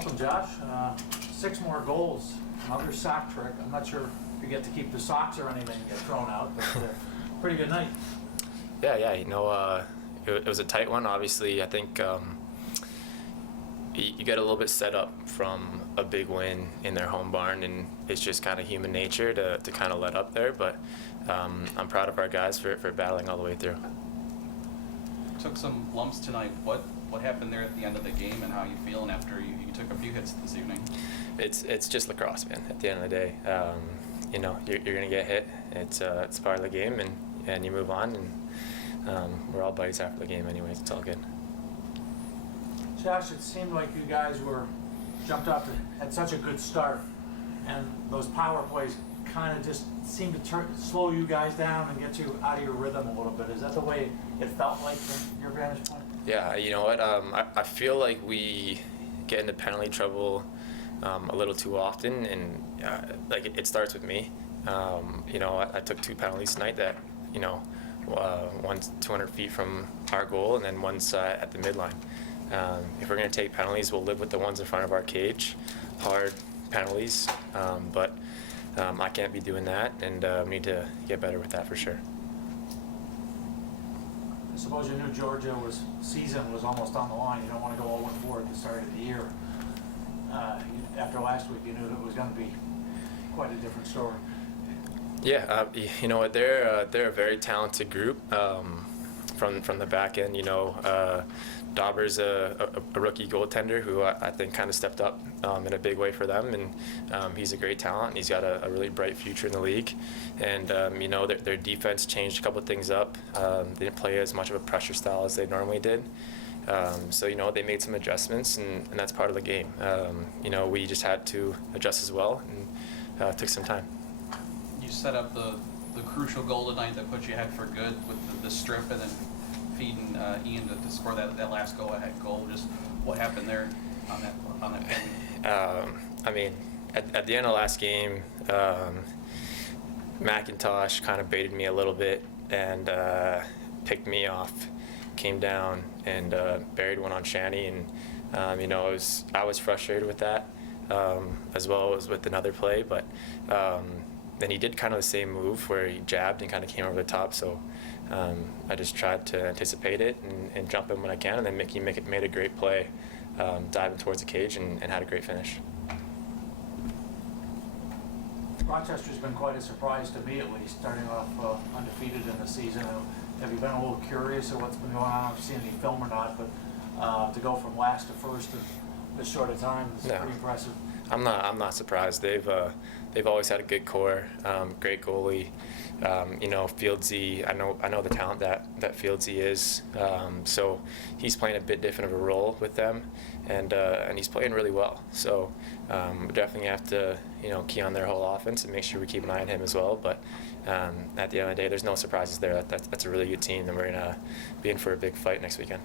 Welcome, Josh. 6 more goals, another sock trick. I'm not sure if you get to keep the socks or anything get thrown out, but pretty good night. Yeah. It was a tight one. Obviously, I think you get a little bit set up from a big win in their home barn, and it's just kind of human nature to kind of let up there. But I'm proud of our guys for battling all the way through. Took some lumps tonight. What happened there at the end of the game, and how you feeling after you took a few hits this evening? It's just lacrosse, man. At the end of the day, you're gonna get hit. It's part of the game, and you move on, and we're all buddies after the game, anyways. It's all good. Josh, it seemed like you guys jumped up and had such a good start, and those power plays kind of just seemed to slow you guys down and get you out of your rhythm a little bit. Is that the way it felt like from your vantage point? Yeah, you know what? I feel like we get into penalty trouble a little too often, and it starts with me. I took 2 penalties tonight that, one's 200 feet from our goal, and then one's at the midline. If we're going to take penalties, we'll live with the ones in front of our cage, hard penalties, but I can't be doing that, and we need to get better with that for sure. I suppose you knew Georgia season was almost on the line. You don't want to go 0-4 at the start of the year. After last week, you knew it was going to be quite a different story. Yeah, you know what? They're a very talented group from the back end. Dauber's a rookie goaltender who I think kind of stepped up in a big way for them, and he's a great talent, and he's got a really bright future in the league. And their defense changed a couple of things up. They didn't play as much of a pressure style as they normally did. So they made some adjustments, and that's part of the game. We just had to adjust as well, and took some time. You set up the crucial goal tonight that put you ahead for good with the strip, and then feeding Ian to score that last go-ahead goal. Just what happened there on that penalty? At the end of last game, McIntosh kind of baited me a little bit and picked me off, came down and buried one on Shanny, and I was frustrated with that as well as with another play, but then he did kind of the same move where he jabbed and kind of came over the top, so I just tried to anticipate it and jump in when I can, and then Mickey made a great play, diving towards the cage and had a great finish. Rochester's been quite a surprise to me, at least, starting off undefeated in the season. Have you been a little curious of what's been going on? I've seen any film or not, but to go from last to first in this short a time is pretty impressive. I'm not surprised. They've always had a good core, great goalie. Fieldsy, I know the talent that Fieldsy is. So he's playing a bit different of a role with them, and he's playing really well. So we definitely have to key on their whole offense and make sure we keep an eye on him as well. But at the end of the day, there's no surprises there. That's a really good team, and we're gonna be in for a big fight next weekend.